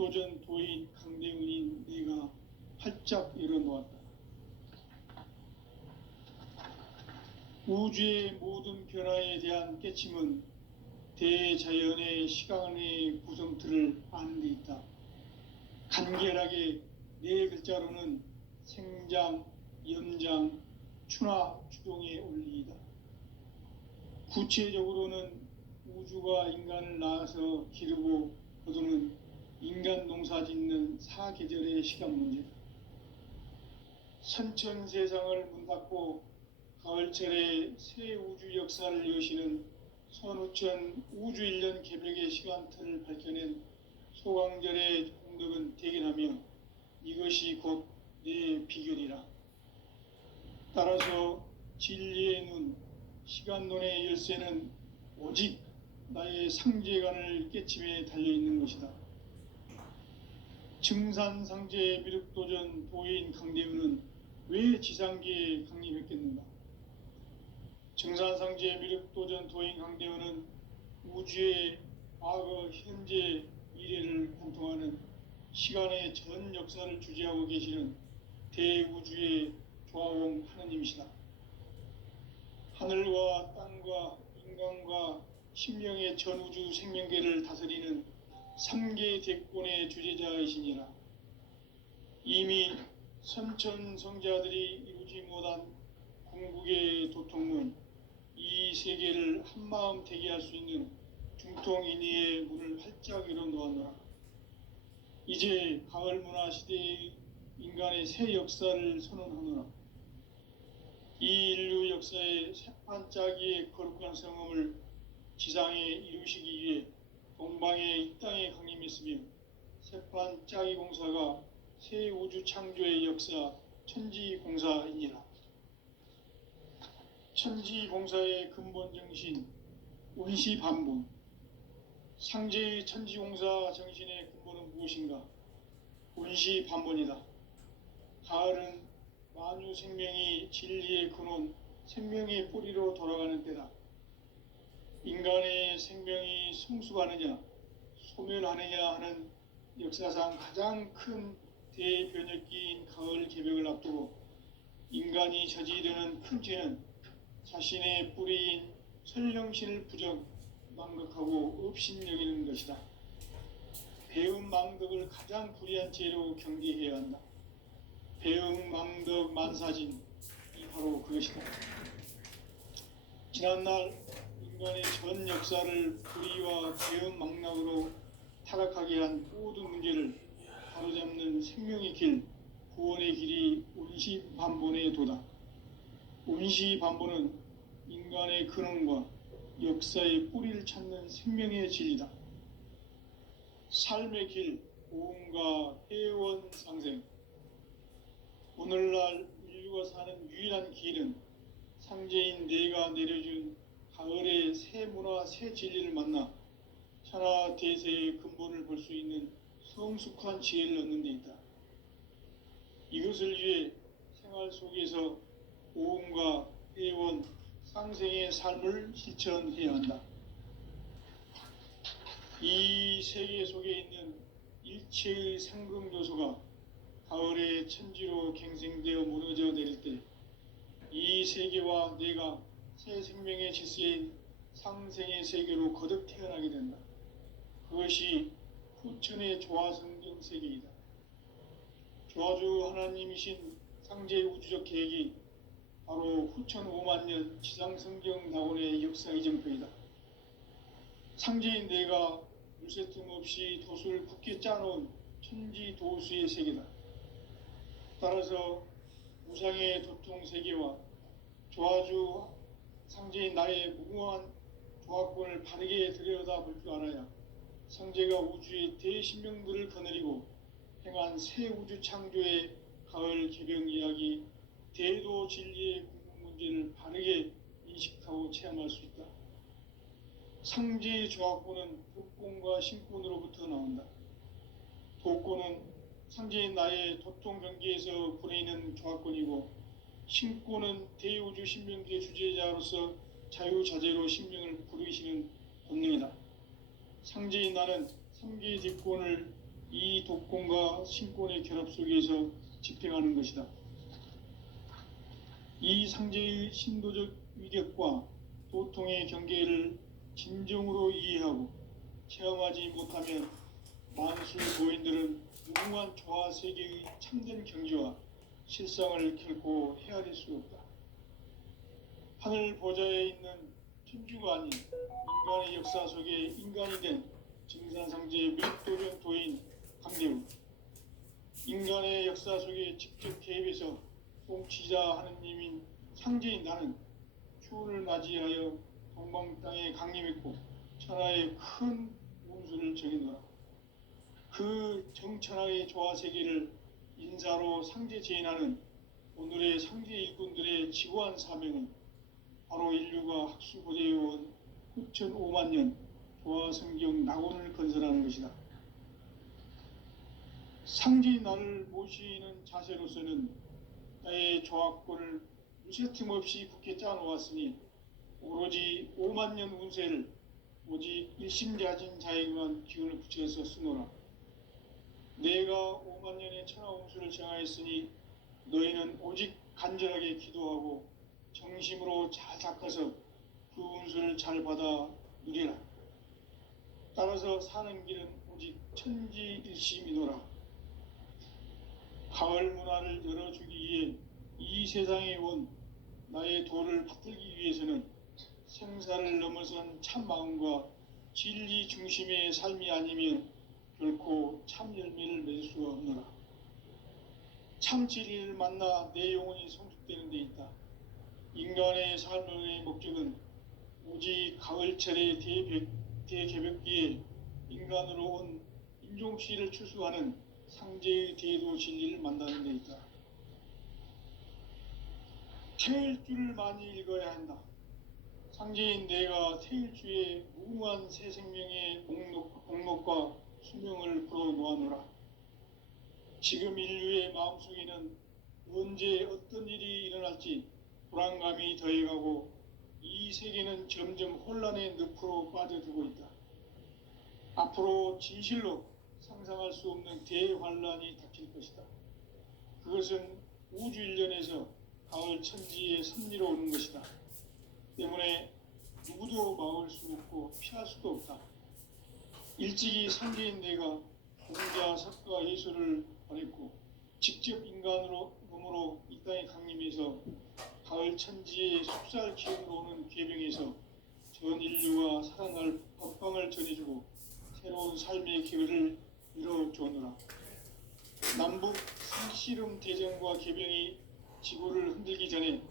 미륵도전 도인 강대훈인 내가 활짝 열어놓았다. 우주의 모든 변화에 대한 깨침은 대자연의 시간의 구성틀을 아는 데 있다. 간결하게 네 글자로는 생장, 연장, 추나 추동의 원리이다. 구체적으로는 우주가 인간을 낳아서 기르고 거두는 인간 농사 짓는 사계절의 시간 문제다. 선천세상을 문닫고 가을철에 새 우주 역사를 여시는 선우천 우주일년 개벽의 시간틀을 밝혀낸 소강절의 공덕은 대견하며 이것이 곧 내 비결이라. 따라서 진리의 눈, 시간론의 열쇠는 오직 나의 상제관을 깨침에 달려있는 것이다. 증산상제 미륵도전 도인 강대훈은 왜 지상계에 강림했겠는가? 증산상제 미륵도전 도인 강대훈은 우주의 과거, 현재, 미래를 관통하는 시간의 전 역사를 주재하고 계시는 대우주의 조화원 하느님이시다. 하늘과 땅과 인간과 신명의 전우주 생명계를 다스리는 3계 대권의 주재자이시니라. 이미 선천성자들이 이루지 못한 궁극의 도통문, 이 세계를 한마음 되게 할 수 있는 중통인의의 문을 활짝 열어놓았노라. 이제 가을문화 시대의 인간의 새 역사를 선언하노라. 이 인류 역사의 새반짝이의 거룩한 성음을 지상에 이루시기 위해 동방의 이 땅에 강림했으며 새반짝이 공사가 새 우주 창조의 역사 천지공사이니라. 천지공사의 근본 정신 운시반본. 상제의 천지공사 정신의 근본은 무엇인가? 운시반본이다. 가을은 만유 생명이 진리의 근원, 생명의 뿌리로 돌아가는 때다. 인간의 생명이 성숙하느냐, 소멸하느냐 하는 역사상 가장 큰 대변혁기인 가을 개벽을 앞두고 인간이 저지르는 큰 죄는 자신의 뿌리인 설령신을 부정, 망극하고 업신여기는 것이다. 배움 망덕을 가장 불의한 죄로 경계해야 한다. 배움 망덕 만사진, 이 바로 그것이다. 지난날 인간의 전 역사를 불의와 배움 망락으로 타락하게 한 모든 문제를 바로잡는 생명의 길, 구원의 길이 운시반본의 도다. 운시반본은 인간의 근원과 역사의 뿌리를 찾는 생명의 진리다. 삶의 길, 고음과 회원 상생. 오늘날 인류가 사는 유일한 길은 상제인 내가 내려준 가을의 새 문화, 새 진리를 만나 천하 대세의 근본을 볼 수 있는 성숙한 지혜를 얻는 데 있다. 이것을 위해 생활 속에서 고음과 회원, 상생의 삶을 실천해야 한다. 이 세계 속에 있는 일체의 상금 요소가 가을의 천지로 갱생되어 무너져 내릴 때 이 세계와 내가 새 생명의 질서인 상생의 세계로 거듭 태어나게 된다. 그것이 후천의 조화성경 세계이다. 조화주 하나님이신 상제의 우주적 계획이 바로 후천 5만 년 지상성경 낙원의 역사 이정표이다. 상제인 내가 물새틈 없이 도수를 굳게 짜놓은 천지도수의 세계다. 따라서 우상의 도통 세계와 조화주 상제인 나의 무궁한 조화권을 바르게 들여다볼 줄 알아야 상제가 우주의 대신명들을 거느리고 행한 새 우주 창조의 가을 개벽 이야기, 대도 진리의 궁극 문제를 바르게 인식하고 체험할 수 있다. 상제의 조화권은 복권과 신권으로부터 나온다. 복권은 상제인 나의 도통 경계에서 보내는 조화권이고, 신권은 대우주 신명기의 주제자로서 자유자재로 신명을 부르시는 본능이다. 상제인 나는 3개의 뒷권을 이 독권과 신권의 결합 속에서 집행하는 것이다. 이 상제의 신도적 위격과 도통의 경계를 진정으로 이해하고 체험하지 못하면 만수 도인들은 무궁한 조화 세계의 참된 경지와 실상을 결코 헤아릴 수 없다. 하늘 보좌에 있는 천주가 아닌 인간의 역사 속에 인간이 된 증산상제 밀도전 도인 강대우, 인간의 역사 속에 직접 개입해서 통치자 하느님인 상제인 나는 추운을 맞이하여 동방 땅에 강림했고 천하의 큰 운수를 정해놓아 그 정천하의 조화 세계를 인사로 상제 제인하는 오늘의 상제 일꾼들의 지고한 사명은 바로 인류가 학수고대해온 후천 5만 년 조화 성경 낙원을 건설하는 것이다. 상제인 나를 모시는 자세로서는 나의 조화권을 무쇠틈 없이 굳게 짜놓았으니 오로지 5만 년 운세를 오직 일심자진 자에게만 기운을 붙여서 쓰노라. 내가 5만 년의 천하 운수를 정하였으니 너희는 오직 간절하게 기도하고 정심으로 잘 닦아서 그 운수를 잘 받아 누리라. 따라서 사는 길은 오직 천지일심이노라. 가을 문화를 열어주기 위해 이 세상에 온 나의 도를 받들기 위해서는 생사를 넘어선 참 마음과 진리 중심의 삶이 아니면 결코 참 열매를 맺을 수가 없노라. 참 진리를 만나 내 영혼이 성숙되는 데 있다. 인간의 삶의 목적은 오직 가을철의 대개벽기에 인간으로 온 인종씨를 추수하는 상제의 대도 진리를 만나는 데 있다. 태일주를 많이 읽어야 한다. 상제인 내가 태일주의 무궁한 새 생명의 목록과 수명을 풀어놓아노라. 지금 인류의 마음속에는 언제 어떤 일이 일어날지 불안감이 더해가고 이 세계는 점점 혼란의 늪으로 빠져들고 있다. 앞으로 진실로 상상할 수 없는 대환란이 닥칠 것이다. 그것은 우주 일련에서 가을 천지의 섭리로 오는 것이다. 때문에 누구도 막을 수 없고 피할 수도 없다. 일찍이 상제인 내가 공자, 석가, 예수를 보냈고 직접 인간으로 몸으로 이 땅에 강림해서 가을 천지의 숲살 기운으로 오는 계명에서 전 인류가 살아날 법방을 전해주고 새로운 삶의 기회를 이뤄주었노라. 남북 상씨름 대전과 개병이 지구를 흔들기 전에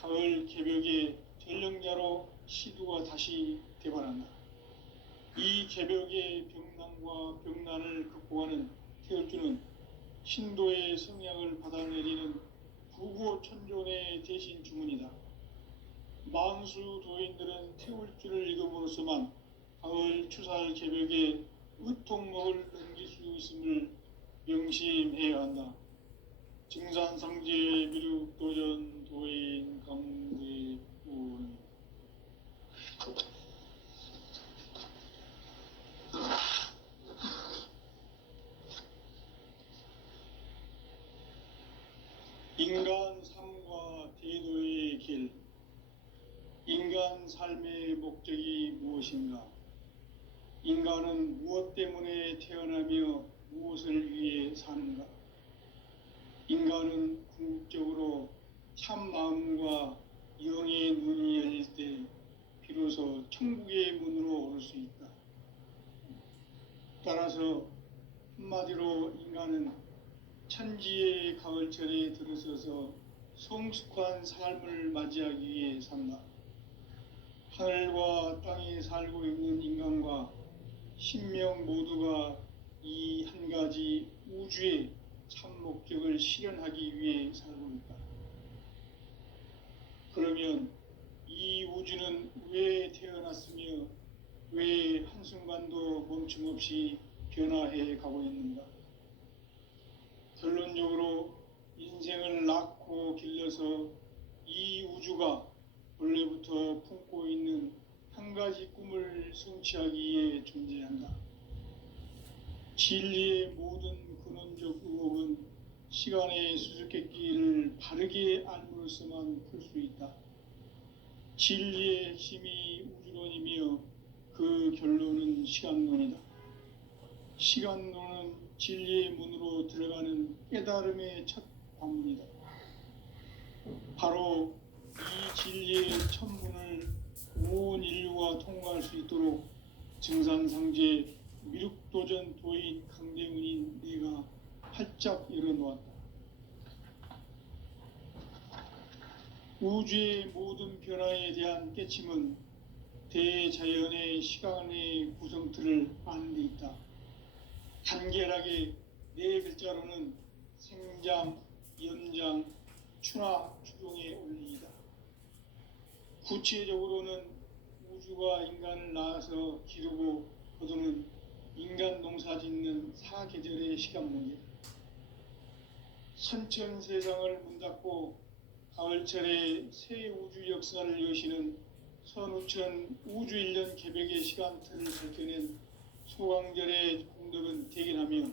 가을 개벽의 전령자로 시두가 다시 대발한다. 이 개벽의 병난과 병난을 극복하는 태울주는 신도의 성향을 받아내리는 부고천존의 대신 주문이다. 만수 도인들은 태울주를 읽음으로써만 가을 추살 개벽의 의통목을 넘길 수 있음을 명심해야 한다. 증산상제 미륵도전 도인 강대훈. 인간 삶과 대도의 길. 인간 삶의 목적이 무엇인가? 인간은 무엇 때문에 태어나며 무엇을 위해 사는가? 인간은 궁극적으로 참 마음과 영의 눈이 열릴 때 비로소 천국의 문으로 오를 수 있다. 따라서 한마디로 인간은 천지의 가을철에 들어서서 성숙한 삶을 맞이하기 위해 산다. 하늘과 땅에 살고 있는 인간과 신명 모두가 이 한 가지 우주의 참 목적을 실현하기 위해 살고 있다. 그러면 이 우주는 왜 태어났으며 왜 한순간도 멈춤없이 변화해 가고 있는가? 결론적으로 인생을 낳고 길러서 이 우주가 원래부터 품고 있는 한 가지 꿈을 성취하기 위해 존재한다. 진리의 모든 근원적 의혹은 시간의 수수께끼를 바르게 알므로써만 풀 수 있다. 진리의 핵심이 우주론이며 그 결론은 시간론이다. 시간론은 진리의 문으로 들어가는 깨달음의 첫 관문이다. 바로 이 진리의 첫 문을 온 인류가 통과할 수 있도록 증산상제 미륵도전 도인 강대훈인 내가 활짝 열어놓았다. 우주의 모든 변화에 대한 깨침은 대자연의 시간의 구성틀을 아는 데 있다. 간결하게 네 글자로는 생장, 연장, 추나 추종의 원리이다. 구체적으로는 우주가 인간을 낳아서 기르고 거두는 인간 농사 짓는 사계절의 시간 문제. 선천 세상을 문닫고 가을철에 새 우주 역사를 여시는 선우천 우주 1년 개백의 시간틀을 밝혀낸 소강절의 공덕은 대견하며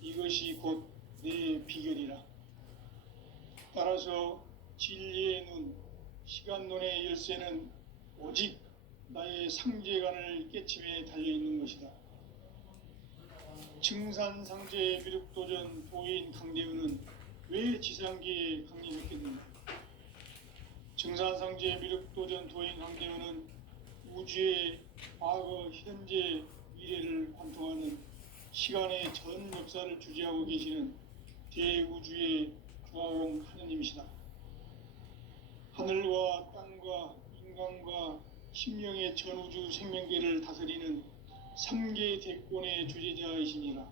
이것이 곧 내 비결이라. 따라서 진리의 눈, 시간론의 열쇠는 오직 나의 상제관을 깨침에 달려있는 것이다. 증산상제 미륵도전 도인 강대훈은 왜 지상계에 강림했겠는가? 증산상제 미륵도전 도인 강대훈은 우주의 과거, 현재, 미래를 관통하는 시간의 전 역사를 주재하고 계시는 대우주의 조화공 하느님이시다. 하늘과 땅과 인간과 심령의 전우주 생명계를 다스리는 3계 대권의 주재자이시니라.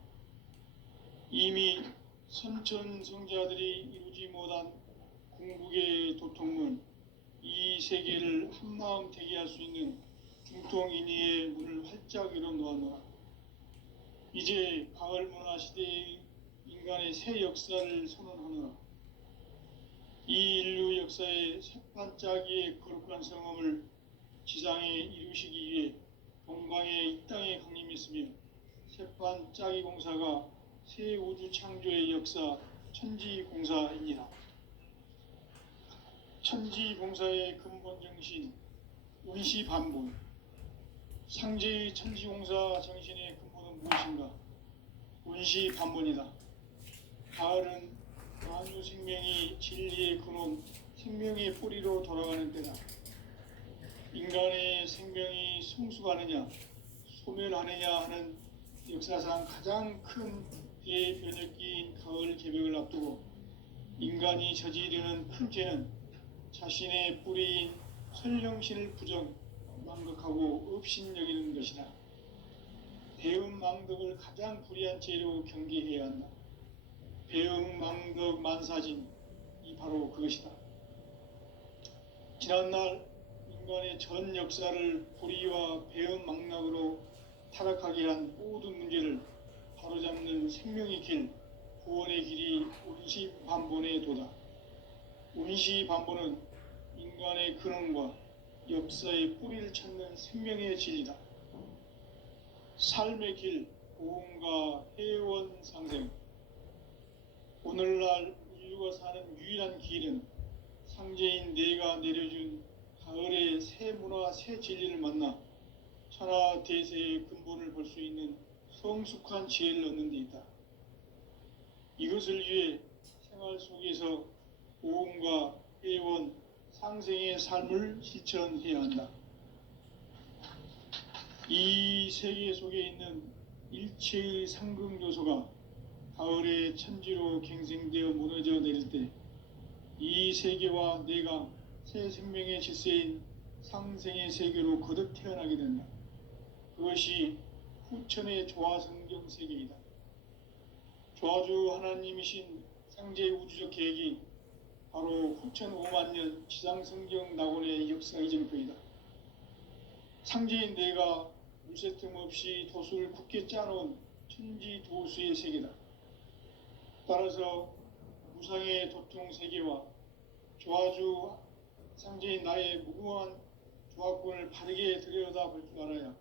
이미 선천성자들이 이루지 못한 궁극의 도통문, 이 세계를 한마음 되게 할 수 있는 중통인의의 문을 활짝 열어놓았노라. 이제 가을 문화 시대의 인간의 새 역사를 선언하노라. 이 인류 역사의 새반짝이의 거룩한 성험을 지상에 이루시기 위해 동방의 이 땅에 강림했으며 새반짝이 공사가 새 우주 창조의 역사 천지공사이니라. 천지공사의 근본 정신 운시반본. 상제의 천지공사 정신의 근본은 무엇인가? 운시반본이다. 가을은 만유 생명이 진리의 근원, 생명의 뿌리로 돌아가는 때다. 인간의 생명이 성숙하느냐, 소멸하느냐 하는 역사상 가장 큰 대변혁기인 가을 개벽을 앞두고 인간이 저지르는 큰 죄는 자신의 뿌리인 설령신을 부정, 망극하고 업신여기는 것이다. 배은망덕을 가장 불의한 죄로 경계해야 한다. 배은망덕 만사진, 이 바로 그것이다. 지난날 인간의 전 역사를 불의와 배은망락으로 타락하게 한 모든 문제를 바로잡는 생명의 길, 구원의 길이 운시반본의 도다. 운시반본은 인간의 근원과 역사의 뿌리를 찾는 생명의 진리다. 삶의 길, 고음과 회원 상생. 오늘날 인류가 사는 유일한 길은 상제인 내가 내려준 가을의 새 문화, 새 진리를 만나 천하 대세의 근본을 볼 수 있는 성숙한 지혜를 얻는 데 있다. 이것을 위해 생활 속에서 고음과 회원, 상생의 삶을 실천해야 한다. 이 세계 속에 있는 일체의 상극 요소가 가을의 천지로 갱생되어 무너져 내릴 때 이 세계와 내가 새 생명의 질서인 상생의 세계로 거듭 태어나게 된다. 그것이 후천의 조화성경 세계이다. 조화주 하나님이신 상제 우주적 계획이 바로 후천 5만 년 지상성경 낙원의 역사의 정표이다. 상제인 내가 물새 틈 없이 도수를 굳게 짜놓은 천지 도수의 세계다. 따라서 무상의 도통 세계와 조화주 상제인 나의 무궁한 조화권을 바르게 들여다볼 줄 알아야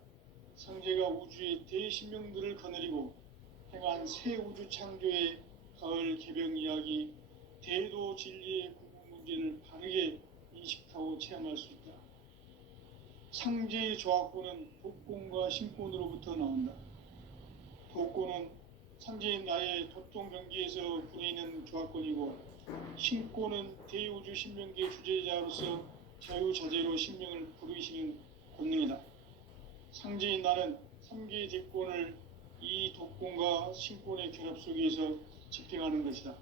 상제가 우주의 대신명들을 거느리고 행한 새 우주 창조의 가을 개병 이야기, 대도 진리의 궁극 문제를 바르게 인식하고 체험할 수 있다. 상제의 조합권은 독권과 신권으로부터 나온다. 독권은 상제인 나의 도통 경기에서 부리는 조합권이고, 신권은 대우주 신명계 주제자로서 자유자재로 신명을 부르시는 권능이다. 상제인 나는 3개의 대권을 이 독권과 신권의 결합 속에서 집행하는 것이다.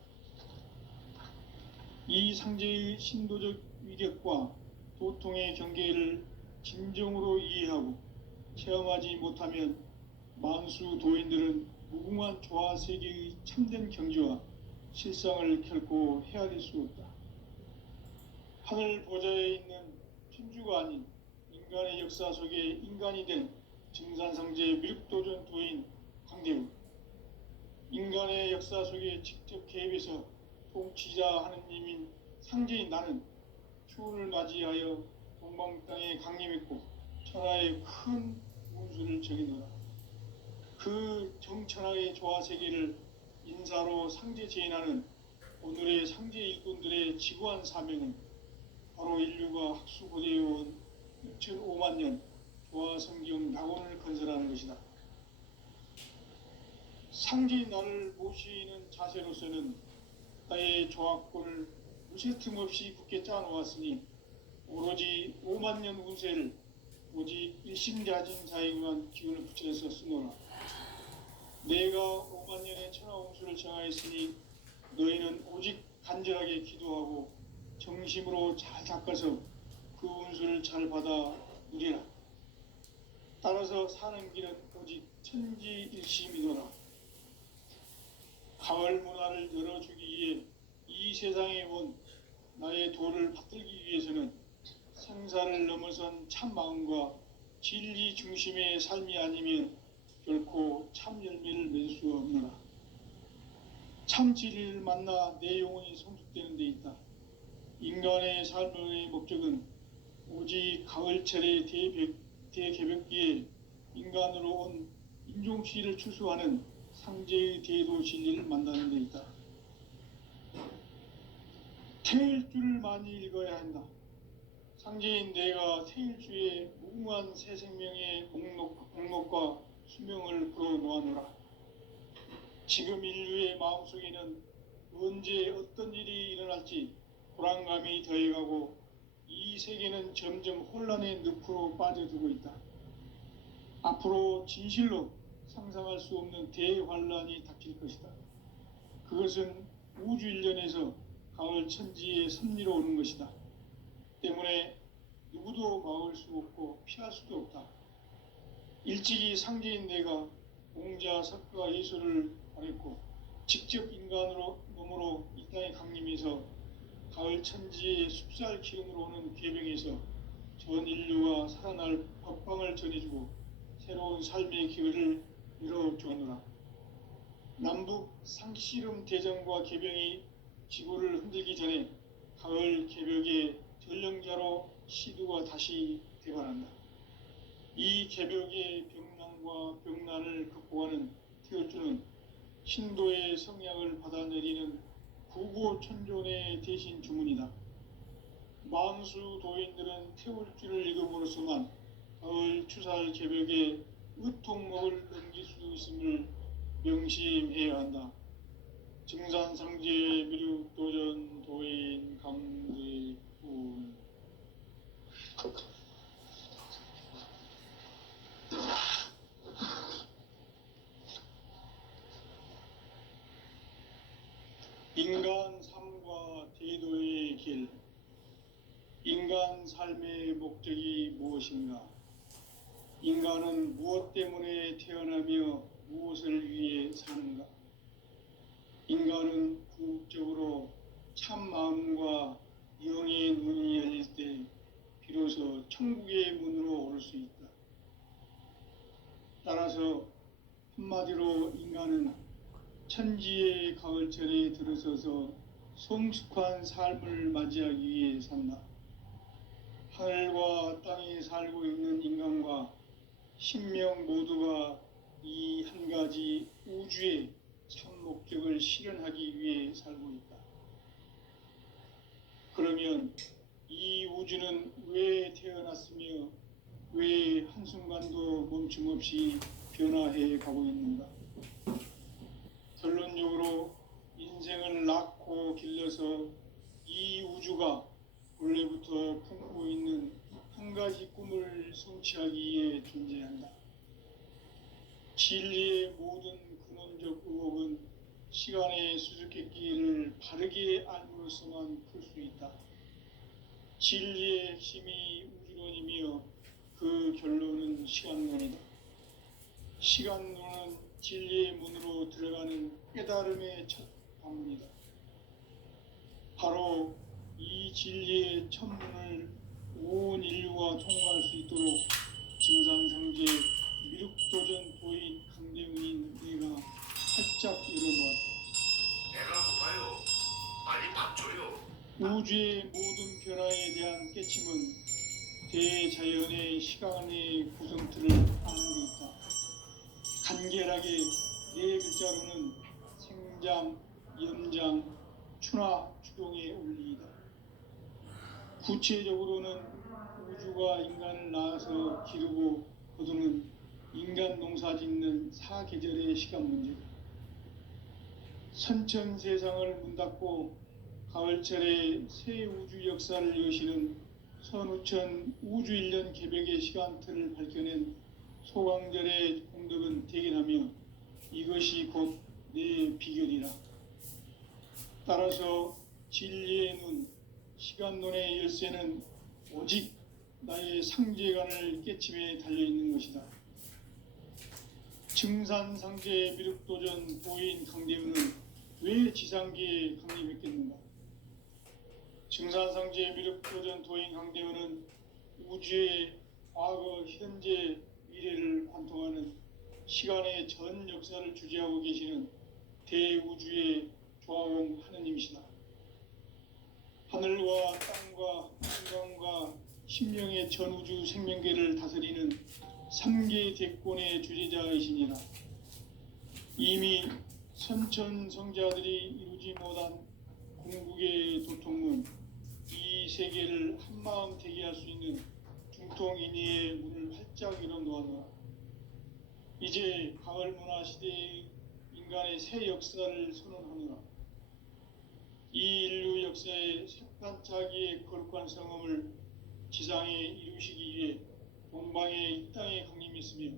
이 상제의 신도적 위격과 도통의 경계를 진정으로 이해하고 체험하지 못하면 만수 도인들은 무궁한 조화 세계의 참된 경지와 실상을 결코 헤아릴 수 없다. 하늘 보좌에 있는 천주가 아닌 인간의 역사 속에 인간이 된 증산상제 미륵도전 도인 강대우, 인간의 역사 속에 직접 개입해서 통치자 하느님인 상제인 나는 추운을 맞이하여 동방 땅에 강림했고 천하의 큰 운수를 정해놓아 그 정천하의 조화 세계를 인사로 상제 제인하는 오늘의 상제 일꾼들의 지구한 사명은 바로 인류가 학수고대해온 6,5만 년 조화 성경 낙원을 건설하는 것이다. 상제인 나를 모시는 자세로서는 나의 조합권을 무쇠틈 없이 굳게 짜놓았으니 오로지 5만 년 운세를 오직 일심가진 자에게만 기운을 붙여서 쓰노라. 내가 5만 년의 천하 운수를 정하였으니 너희는 오직 간절하게 기도하고 정심으로 잘 닦아서 그 운수를 잘 받아 누리라. 따라서 사는 길은 오직 천지일심이노라. 가을 문화를 열어주기 위해 이 세상에 온 나의 도를 받들기 위해서는 생사를 넘어선 참 마음과 진리 중심의 삶이 아니면 결코 참 열매를 맺을 수 없노라. 참 진리를 만나 내 영혼이 성숙되는 데 있다. 인간의 삶의 목적은 오직 가을철의 대개벽기에 인간으로 온 인종시를 추수하는 상제의 대도 진리를 만나는 데 있다. 태일주를 많이 읽어야 한다. 상제인 내가 태일주의 무궁한 새 생명의 목록과 수명을 불어놓아노라. 지금 인류의 마음속에는 언제 어떤 일이 일어날지 불안감이 더해가고 이 세계는 점점 혼란의 늪으로 빠져들고 있다. 앞으로 진실로 상상할 수 없는 대환란이 닥칠 것이다. 그것은 우주 일련에서 가을 천지의 섭리로 오는 것이다. 때문에 누구도 막을 수 없고 피할 수도 없다. 일찍이 상제인 내가 공자, 석가, 예수를 보냈고 직접 인간으로 몸으로 이 땅에 강림해서 가을 천지의 숲살 기운으로 오는 계병에서 전 인류가 살아날 법방을 전해주고 새로운 삶의 기회를 열어주었노라. 남북 상씨름 대전과 개병이 지구를 흔들기 전에 가을 개벽의 전령자로 시두가 다시 대발한다. 이 개벽의 병난과 병난을 극복하는 태울주는 신도의 성약을 받아내리는 구고천존의 대신 주문이다. 만수 도인들은 태울주를 읽음으로써만 가을 추살 개벽의 의통목을 넘길 수 있음을 명심해야 한다. 증산상제 미륵도전 도인 강대훈. 인간 삶과 대도의 길. 인간 삶의 목적이 무엇인가? 인간은 무엇 때문에 태어나며 무엇을 위해 사는가? 인간은 궁극적으로 참 마음과 영의 문이 열릴 때 비로소 천국의 문으로 오를 수 있다. 따라서 한마디로 인간은 천지의 가을철에 들어서서 성숙한 삶을 맞이하기 위해 산다. 하늘과 땅에 살고 있는 인간과 신명 모두가 이 한 가지 우주의 참 목적을 실현하기 위해 살고 있다. 그러면 이 우주는 왜 태어났으며 왜 한순간도 멈춤없이 변화해 가고 있는가? 결론적으로 인생을 낳고 길러서 이 우주가 원래부터 품고 있는 한 가지 꿈을 성취하기 위해 존재한다. 진리의 모든 근원적 의혹은 시간의 수수께끼를 바르게 알므로써만 풀 수 있다. 진리의 핵심이 우주론이며 그 결론은 시간론이다. 시간론은 진리의 문으로 들어가는 깨달음의 첫 방문이다. 바로 이 진리의 첫 문을 온 인류가 통과할 수 있도록 증상상제 미륵도전 도인 강대문인 내가 활짝 열어놓았다. 배가 고파요. 빨리 밥 줘요. 우주의 모든 변화에 대한 깨침은 대자연의 시간의 구성틀을 아는 데 있다. 간결하게 네 글자로는 생장, 연장, 추나 추동의 원리이다. 구체적으로는 우주가 인간을 낳아서 기르고 거두는 인간 농사 짓는 사계절의 시간 문제다. 선천 세상을 문 닫고 가을철에 새 우주 역사를 여시는 선우천 우주 1년 개벽의 시간틀을 밝혀낸 소강절의 공덕은 대견하며 이것이 곧 내 비결이라. 따라서 진리의 눈, 시간론의 열쇠는 오직 나의 상제관을 깨침에 달려있는 것이다. 증산상제 미륵도전 도인 강대훈은 왜 지상계에 강림했겠는가? 증산상제 미륵도전 도인 강대훈은 우주의 과거, 현재, 미래를 관통하는 시간의 전 역사를 주재하고 계시는 대우주의 조화공 하느님이시다. 하늘과 땅과 인간과 심령의 전우주 생명계를 다스리는 3계 대권의 주재자이시니라. 이미 선천성자들이 이루지 못한 궁극의 도통문, 이 세계를 한마음 되게 할 수 있는 중통인의의 문을 활짝 열어놓았노라. 이제 가을 문화 시대의 인간의 새 역사를 선언하노라. 이 인류 역사의 새판짜기의 거룩한 성음을 지상에 이루시기 위해 동방의 이 땅에 강림했으며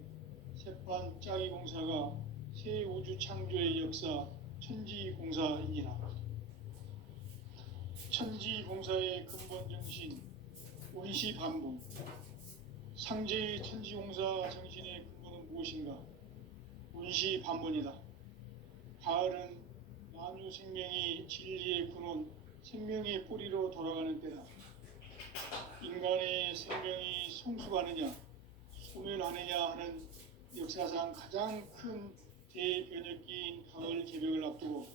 새판짜기 공사가 새 우주 창조의 역사 천지공사이니라. 천지공사의 근본 정신 원시반복. 상제의 천지공사 정신의 근본은 무엇인가? 원시반복이다. 가을은 만유 생명이 진리의 근원, 생명의 뿌리로 돌아가는 때다. 인간의 생명이 성숙하느냐, 소멸하느냐 하는 역사상 가장 큰 대변혁기인 가을 개벽을 앞두고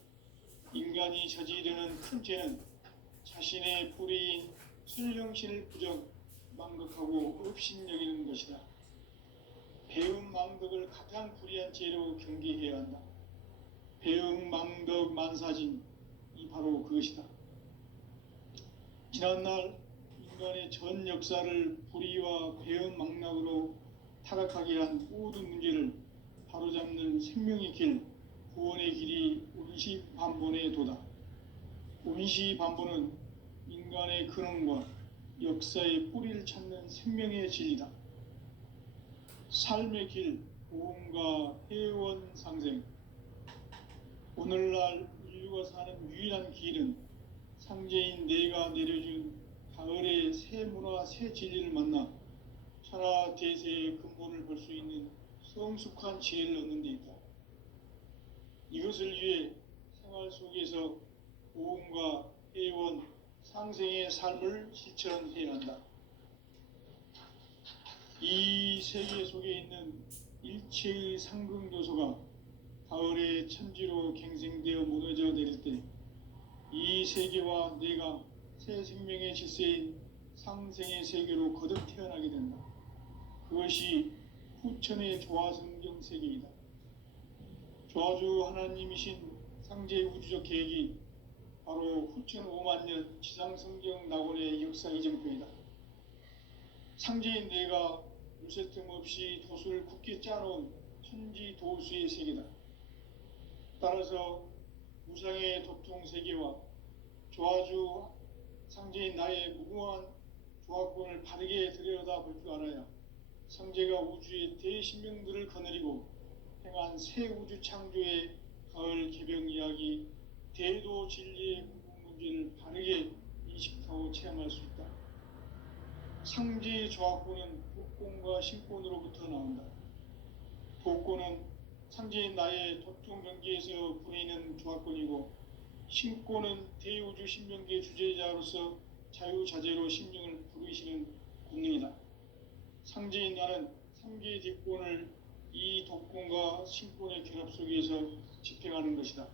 인간이 저지르는 큰 죄는 자신의 뿌리인 설령신을 부정, 망극하고 업신여기는 것이다. 배음 망덕을 가장 불의한 죄로 경계해야 한다. 배음 망덕 만사진, 이 바로 그것이다. 지난날 인간의 전 역사를 불의와 배음 망락으로 타락하게 한 모든 문제를 바로잡는 생명의 길, 구원의 길이 운시반본의 도다. 운시반본은 인간의 근원과 역사의 뿌리를 찾는 생명의 진리다. 삶의 길, 보험과 회원 상생. 오늘날 인류가 사는 유일한 길은 상제인 내가 내려준 가을의 새 문화, 새 진리를 만나 천하 대세의 근본을 볼 수 있는 성숙한 지혜를 얻는 데 있다. 이것을 위해 생활 속에서 보험과 회원, 상생의 삶을 실천해야 한다. 이 세계 속에 있는 일체의 상극 요소가 가을의 천지로 갱생되어 무너져 내릴 때 이 세계와 내가 새 생명의 질서인 상생의 세계로 거듭 태어나게 된다. 그것이 후천의 조화성경 세계이다. 조아주 하나님이신 상제 우주적 계획이 바로 후천 5만 년 지상성경 낙원의 역사 이정표이다. 상제인 내가 물새 틈 없이 도수를 굳게 짜놓은 천지 도수의 세계다. 따라서 무상의 도통 세계와 조아주 상제인 나의 무궁한 조합권을 바르게 들여다볼 줄 알아야 상제가 우주의 대신명들을 거느리고 행한 새 우주 창조의 가을 개병 이야기, 대도 진리의 문제를 바르게 인식하고 체험할 수 있다. 상제의 조합권은 복권과 신권으로부터 나온다. 복권은 상제인 나의 도통 경계에서 부리는 조합권이고, 신권은 대우주 신명계 주제자로서 자유자재로 심령을 부르시는 권능이다. 상제인 나는 3개의 뒷권을 이 독권과 신권의 결합 속에서 집행하는 것이다.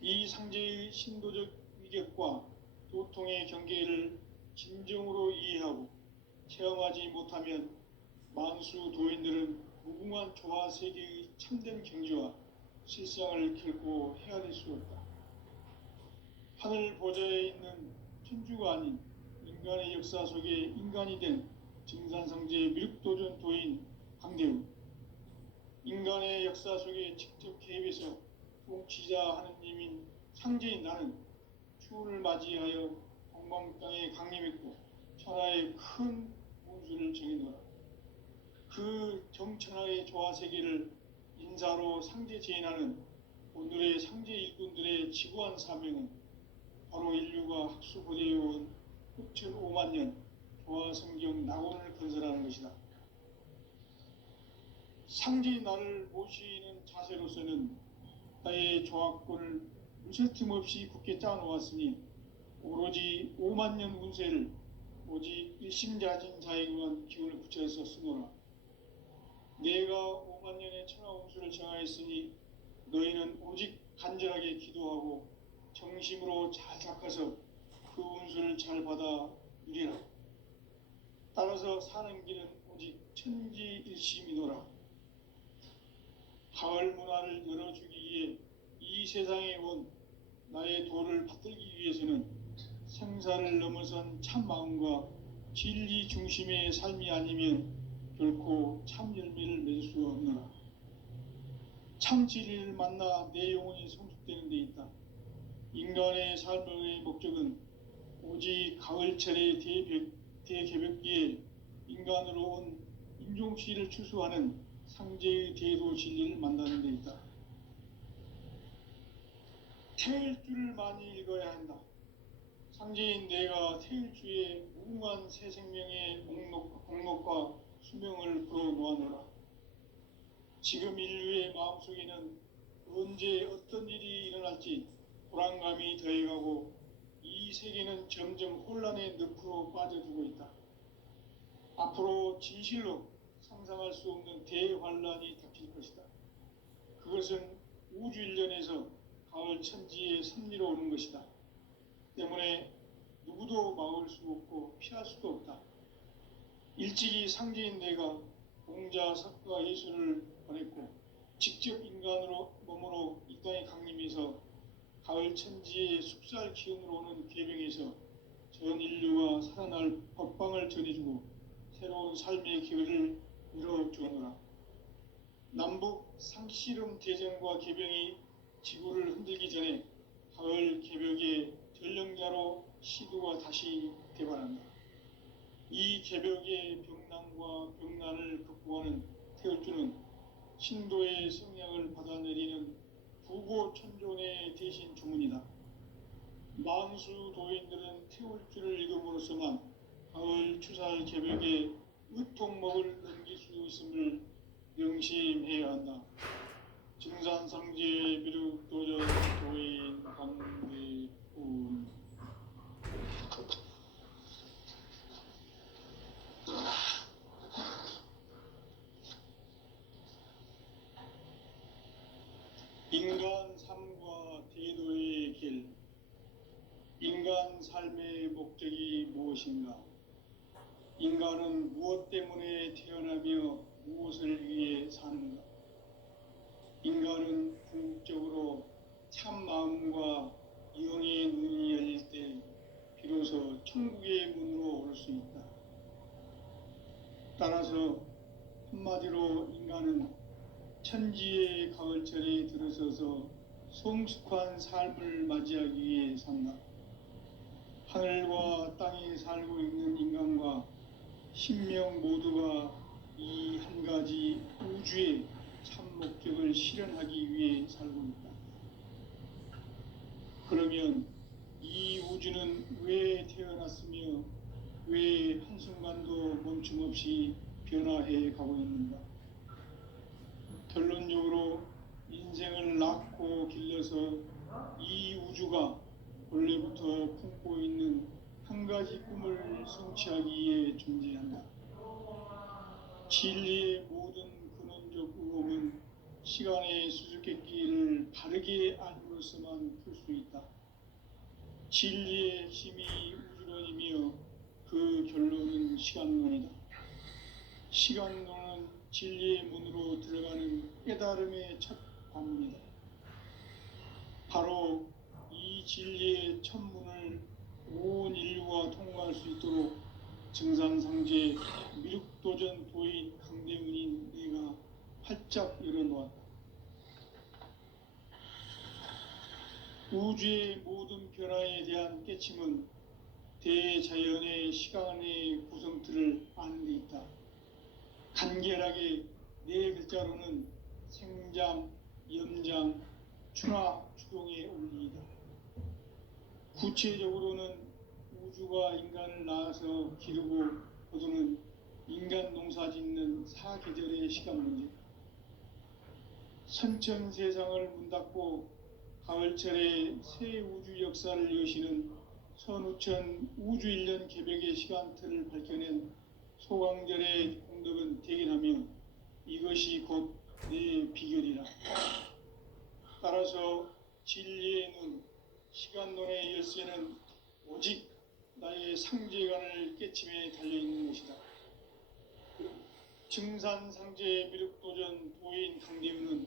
이 상제의 신도적 위격과 도통의 경계를 진정으로 이해하고 체험하지 못하면 만수 도인들은 무궁한 조화 세계의 참된 경지와 실상을 결코 헤아릴 수 없다. 하늘 보좌에 있는 천주가 아닌 인간의 역사 속에 인간이 된 증산성제 미륵도전 도인 강대우, 인간의 역사 속에 직접 개입해서 통치자 하느님인 상제인 나는 추운을 맞이하여 동방 땅에 강림했고 천하의 큰 운수를 정해놓아 그 정천하의 조화세계를 인사로 상제 제인하는 오늘의 상제 일꾼들의 지구한 사명은 바로 인류가 학수고대해온 후천 5만 년 조화성경 낙원을 건설하는 것이다. 상제인 나를 모시는 자세로서는 나의 조합권을 물새 틈 없이 굳게 짜놓았으니 오로지 5만 년 운세를 오직 일심자진 자에게만 기운을 붙여서 쓰노라. 내가 5만 년의 천하 운수를 정하였으니 너희는 오직 간절하게 기도하고 정심으로 잘 닦아서 그 운수를 잘 받아 누리라. 따라서 사는 길은 오직 천지일심이노라. 가을 문화를 열어주기 위해 이 세상에 온 나의 도를 받들기 위해서는 생사를 넘어선 참 마음과 진리 중심의 삶이 아니면 결코 참 열매를 맺을 수 없노라. 참 진리를 만나 내 영혼이 성숙되는 데 있다. 인간의 삶의 목적은 오직 가을철의 대개벽기에 인간으로 온 인종시를 추수하는 상제의 대도 진리를 만나는 데 있다. 태일주를 많이 읽어야 한다. 상제인 내가 태일주의 무궁한 새 생명의 공록과 수명을 불어놓아노라. 지금 인류의 마음속에는 언제 어떤 일이 일어날지 불안감이 더해가고 이 세계는 점점 혼란의 늪으로 빠져들고 있다. 앞으로 진실로 상상할 수 없는 대환란이 닥칠 것이다. 그것은 우주 일련에서 가을 천지의 섭리로 오는 것이다. 때문에 누구도 막을 수 없고 피할 수도 없다. 일찍이 상제인 내가 공자, 석가, 예수를 보냈고 직접 인간으로 몸으로 이 땅에 강림해서 가을 천지의 숲살 기운으로 오는 계병에서 전 인류가 살아날 법방을 전해주고 새로운 삶의 기회를 열어주노라. 남북 상씨름 대전과 계병이 지구를 흔들기 전에 가을 개벽의 전령자로 시도가 다시 개발한다. 이 개벽의 병난과 병난을 극복하는 태울주는 신도의 성량을 받아내리는 부고천존의 대신 주문이다. 만수 도인들은 태울주를 읽음으로써만 가을 추살 개벽의 의통목을 넘길 수 있음을 명심해야 한다. 증산상제 미륵도전 도인 강대훈. 인간 삶과 대도의 길. 인간 삶의 목적이 무엇인가? 인간은 무엇 때문에 태어나며 무엇을 위해 사는가? 인간은 궁극적으로 참 마음과 영의 눈이 열릴 때 비로소 천국의 문으로 올 수 있다. 따라서 한마디로 인간은 천지의 가을철에 들어서서 성숙한 삶을 맞이하기 위해 산다. 하늘과 땅에 살고 있는 인간과 신명 모두가 이 한 가지 우주의 참 목적을 실현하기 위해 살고 있다. 그러면 이 우주는 왜 태어났으며 왜 한순간도 멈춤 없이 변화해 가고 있는가? 결론적으로 인생을 낳고 길러서 이 우주가 원래부터 품고 있는 한 가지 꿈을 성취하기 위해 존재한다. 진리의 모든 근원적 의혹은 시간의 수수께끼를 바르게 알므로서만 풀 수 있다. 진리의 힘이 우주론이며 그 결론은 시간론이다. 시간론은 진리의 문으로 들어가는 깨달음의 첫 관문이다. 바로 이 진리의 첫 문을 온 인류가 통과할 수 있도록 증산상제 미륵도전 도인 강대문인 내가 활짝 열어놓았다. 우주의 모든 변화에 대한 깨침은 대자연의 시간의 구성틀을 아는 데 있다. 간결하게 네 글자로는 생장, 염장, 추나 추동의 원리이다. 구체적으로는 우주가 인간을 낳아서 기르고 거두는 인간 농사 짓는 사계절의 시간 문제다. 선천 세상을 문 닫고 가을철에 새 우주 역사를 여시는 선우천 우주 1년 개벽의 시간틀을 밝혀낸 소강절의 공덕은 대견하며 이것이 곧 내 비결이라. 따라서 진리의 눈, 시간론의 열쇠는 오직 나의 상제관을 깨침에 달려있는 것이다. 증산상제 미륵도전 도인 강대문은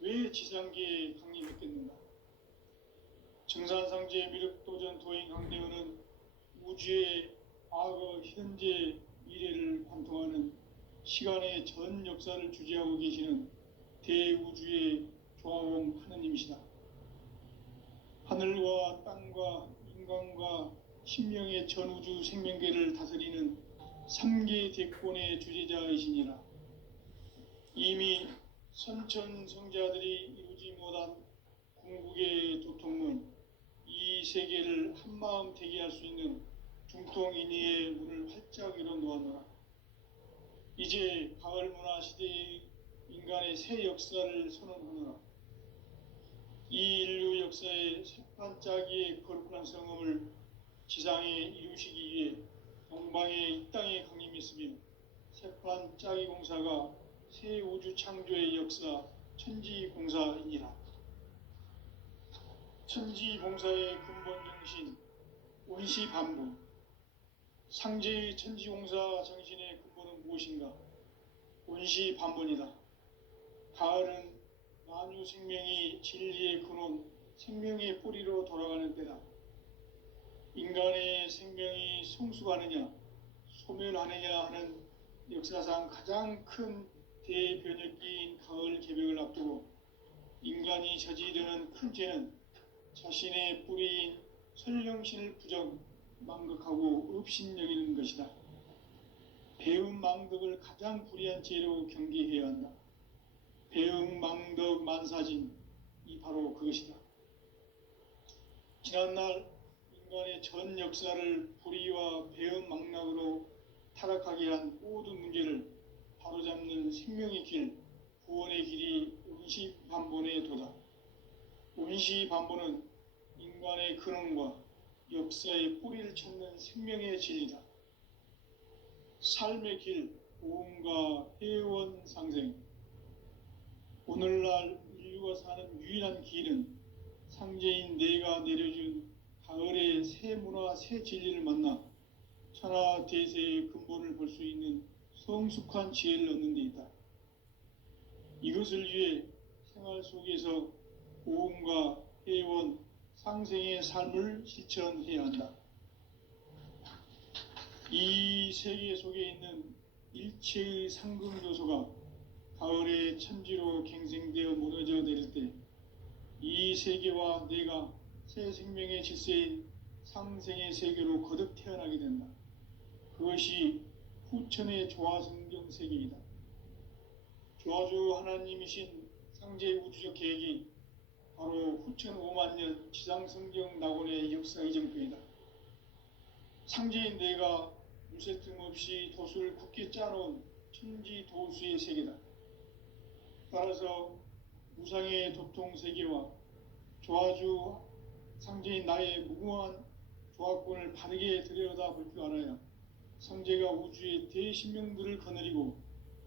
왜 지상계에 강림했겠는가? 증산상제 미륵도전 도인 강대문은 우주의 과거, 현재, 미래를 관통하는 시간의 전 역사를 주재하고 계시는 대우주의 조화원 하느님이시다. 하늘과 땅과 인간과 신명의 전우주 생명계를 다스리는 3계 대권의 주재자이시니라. 이미 선천성자들이 이루지 못한 궁극의 도통문, 이 세계를 한마음 되게 할 수 있는 중통인의의 문을 활짝 열어놓았노라. 이제 가을 문화 시대의 인간의 새 역사를 선언하노라. 이 인류 역사의 새판짜기의 거룩한 성음을 지상에 이루시기 위해 동방의 이 땅에 강림했으며 새판짜기 공사가 새 우주 창조의 역사 천지공사이니라. 천지공사의 근본 정신 원시반복. 상제의 천지공사 정신의 근본은 무엇인가? 원시반본이다. 가을은 만유 생명이 진리의 근원, 생명의 뿌리로 돌아가는 때다. 인간의 생명이 성숙하느냐, 소멸하느냐 하는 역사상 가장 큰 대변혁기인 가을 개벽을 앞두고 인간이 저지르는 큰 죄는 자신의 뿌리인 설령신을 부정, 망극하고 업신여기는 것이다. 배음 망덕을 가장 불의한 죄로 경계해야 한다. 배음 망덕 만사진, 이 바로 그것이다. 지난날 인간의 전 역사를 불의와 배음 망락으로 타락하게 한 모든 문제를 바로잡는 생명의 길, 구원의 길이 원시반본의 도다. 원시반본은 인간의 근원과 역사의 뿌리를 찾는 생명의 진리다. 삶의 길, 보험과 회원 상생. 오늘날 인류가 사는 유일한 길은 상제인 내가 내려준 가을의 새 문화, 새 진리를 만나 천하 대세의 근본을 볼 수 있는 성숙한 지혜를 얻는 데 있다. 이것을 위해 생활 속에서 고음과 회원, 상생의 삶을 실천해야 한다. 이 세계 속에 있는 일체의 상금 요소가 가을의 천지로 갱생되어 무너져 내릴 때 이 세계와 내가 새 생명의 질서인 상생의 세계로 거듭 태어나게 된다. 그것이 후천의 조화성경 세계이다. 조화주 하나님이신 상제 우주적 계획이 바로 후천 5만 년 지상성경 낙원의 역사의 정표이다. 상제인 내가 물새 틈 없이 도수를 굳게 짜놓은 천지 도수의 세계다. 따라서 무상의 도통 세계와 조화주 상제인 나의 무궁한 조화권을 바르게 들여다볼 줄 알아야 상제가 우주의 대신명들을 거느리고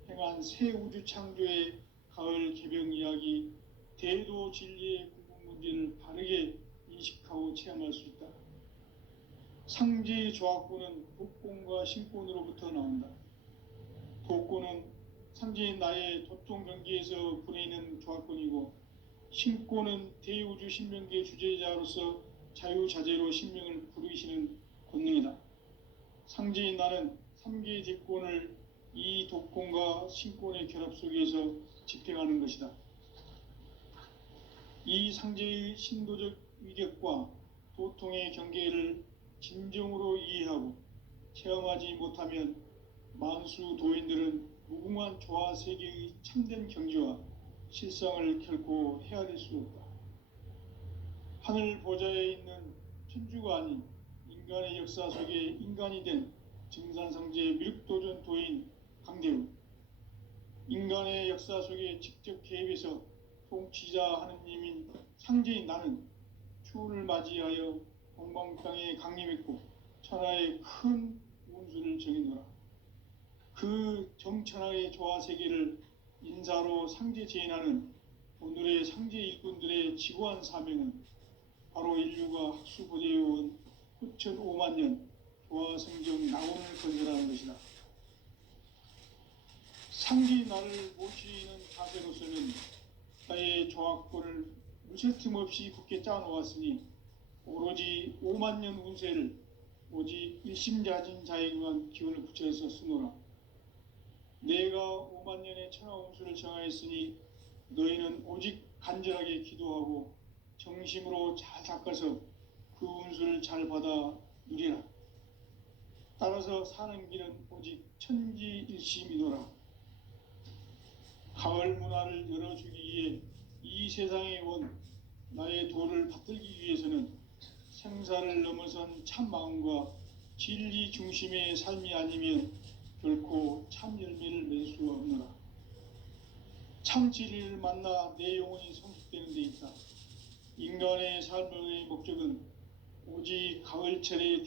행한 새 우주 창조의 가을 개병 이야기 대도 진리의 궁극 문제를 바르게 인식하고 체험할 수 있다. 상제의 조화권은 독권과 신권으로부터 나온다. 독권은 상제인 나의 도통 경계에서 부리는 조화권이고, 신권은 대우주 신명계 주제자로서 자유자재로 신명을 부르시는 권능이다. 상제인 나는 3개의 대권을 이 독권과 신권의 결합 속에서 집행하는 것이다. 이 상제의 신도적 위격과 도통의 경계를 진정으로 이해하고 체험하지 못하면 만수 도인들은 무궁한 조화 세계의 참된 경지와 실상을 결코 헤아릴 수 없다. 하늘 보좌에 있는 천주가 아닌 인간의 역사 속에 인간이 된 증산상제 미륵도전 도인 강대우, 인간의 역사 속에 직접 개입해서 통치자 하느님인 상제인 나는 추운을 맞이하여 동방땅에 강림했고 천하의 큰 운수를 정해노라. 그 정천하의 조화세계를 인사로 상제 제인하는 오늘의 상제 일꾼들의 지고한 사명은 바로 인류가 학수고대해온 후천 5만 년 조화성경 낙원을 건설하는 것이다. 상제인 나를 모시는 자세로서는 나의 조화권을 무쇠 틈 없이 굳게 짜놓았으니 오로지 5만 년 운세를 오직 일심자진 자에게만 기운을 붙여서 쓰노라. 내가 5만 년의 천하 운수를 정하였으니 너희는 오직 간절하게 기도하고 정심으로 잘 닦아서 그 운수를 잘 받아 누리라. 따라서 사는 길은 오직 천지일심이노라. 가을 문화를 열어주기 위해 이 세상에 온 나의 도를 받들기 위해서는 생사를 넘어선 참 마음과 진리 중심의 삶이 아니면 결코 참 열매를 맺을 수 없노라. 참 진리를 만나 내 영혼이 성숙되는 데 있다. 인간의 삶의 목적은 오직 가을철의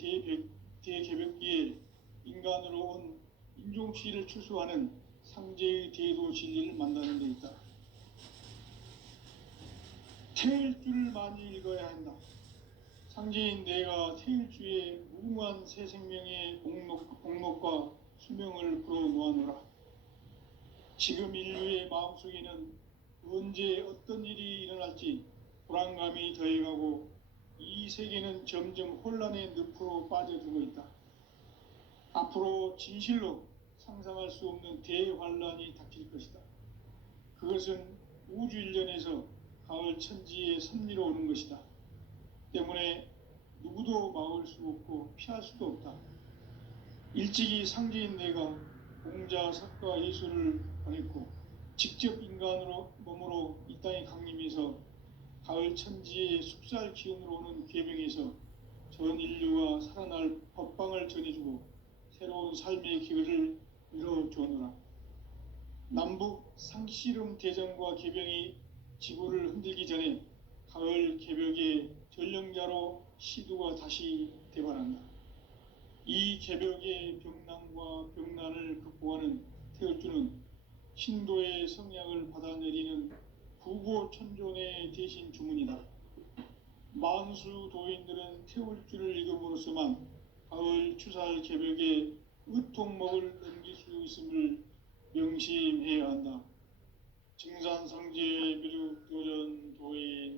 대개벽기에 인간으로 온 인종치를 추수하는 상제의 대도 진리를 만나는 데 있다. 태일주를 많이 읽어야 한다. 상제인 내가 태일주의 무궁한 새 생명의 공목과 수명을 불어놓아노라. 지금 인류의 마음속에는 언제 어떤 일이 일어날지 불안감이 더해가고 이 세계는 점점 혼란의 늪으로 빠져들고 있다. 앞으로 진실로 상상할 수 없는 대환란이 닥칠 것이다. 그것은 우주 일련에서 가을 천지의 섭리로 오는 것이다. 때문에 누구도 막을 수 없고 피할 수도 없다. 일찍이 상제인 내가 공자, 석가, 예수를 보냈고 직접 인간으로 몸으로 이 땅에 강림해서 가을 천지의 숙살 기운으로 오는 계명에서 전 인류가 살아날 법방을 전해주고 새로운 삶의 기회를 이뤄주노라. 남북 상씨름 대전과 개병이 지구를 흔들기 전에 가을 개벽의 전령자로 시두가 다시 대발한다. 이 개벽의 병난과 병난을 극복하는 태을주는 신도의 성약을 받아내리는 부고천존의 대신 주문이다. 만수 도인들은 태울주를 읽음으로써만 가을 추살 개벽에 의통목을 넘길 수 있음을 명심해야 한다. 증산 성제 미륵 도전 도인